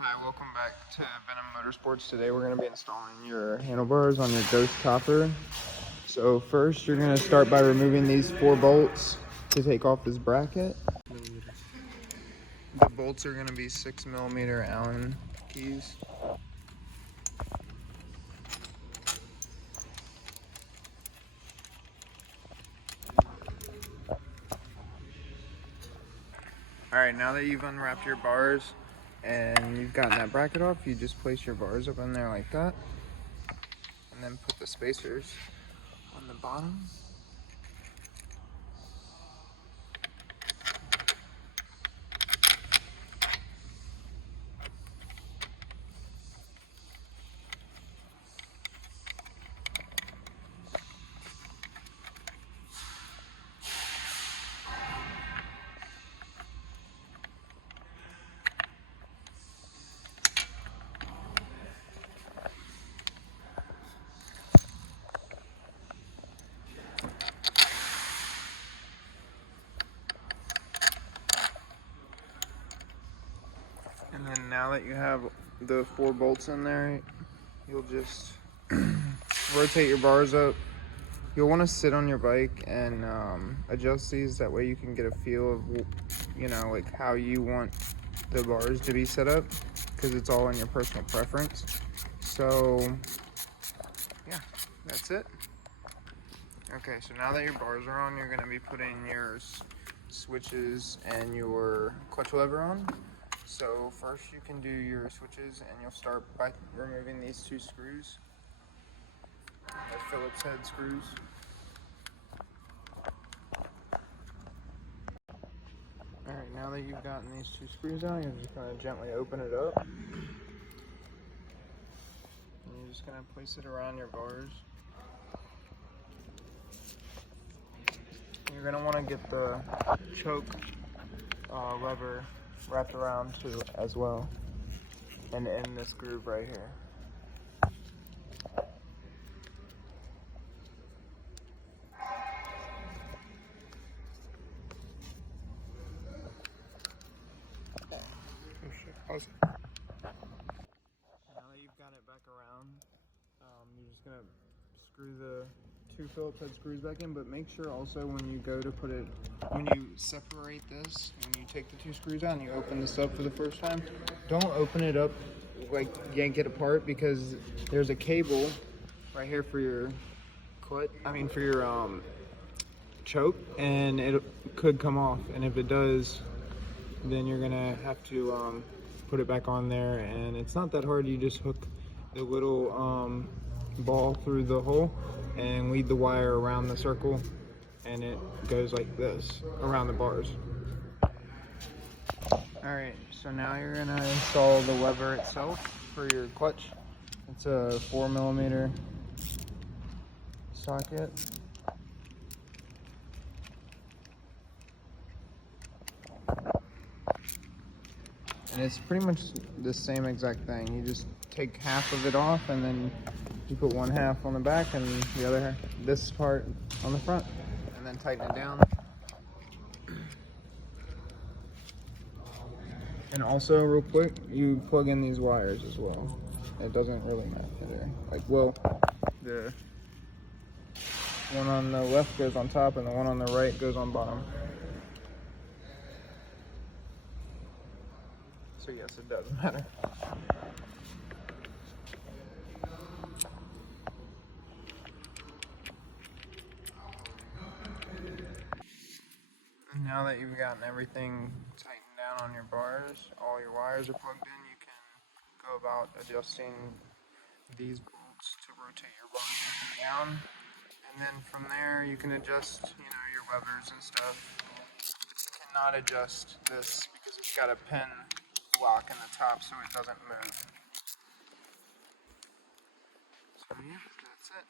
Hi, welcome back to Venom Motorsports. Today we're going to be installing your handlebars on your Ghost topper. So first you're going to start by removing these 4 bolts to take off this bracket. The bolts are going to be 6mm Allen keys. Alright, now that you've unwrapped your bars and you've gotten that bracket off, you just place your bars up in there like that. And then put the spacers on the bottom. And then now that you have the 4 bolts in there, you'll just rotate your bars up. You'll want to sit on your bike and adjust these. That way you can get a feel of, like how you want the bars to be set up, because it's all in your personal preference. So yeah, that's it. Okay, so now that your bars are on, you're going to be putting your switches and your clutch lever on. So first you can do your switches, and you'll start by removing these 2 screws. They're Phillips head screws. Alright, now that you've gotten these 2 screws out, you're just going to gently open it up. And you're just going to place it around your bars. You're going to want to get the choke lever wrapped around too as well, and in this groove right here. Now that you've got it back around, you're just gonna screw the 2 Phillips head screws back in, but make sure also when you go to put it, when you separate this, when you take the 2 screws out and you open this up for the first time, don't open it up like yank it apart, because there's a cable right here for your for your choke, and it could come off, and if it does, then you're gonna have to put it back on there, and it's not that hard. You just hook the little ball through the hole and lead the wire around the circle, and it goes like this around the bars. Alright, so now you're gonna install the lever itself for your clutch. It's a 4mm socket. And it's pretty much the same exact thing. You just take half of it off, and then you put 1 half on the back and the other half, this part, on the front, and then tighten it down. And also, real quick, you plug in these wires as well. It doesn't really matter. The one on the left goes on top, and the one on the right goes on bottom. So yes, it does matter. And now that you've gotten everything tightened down on your bars, all your wires are plugged in, you can go about adjusting these bolts to rotate your bars up and down. And then from there you can adjust, your levers and stuff. You cannot adjust this because it's got a pin lock in the top, so it doesn't move. So yeah, that's it.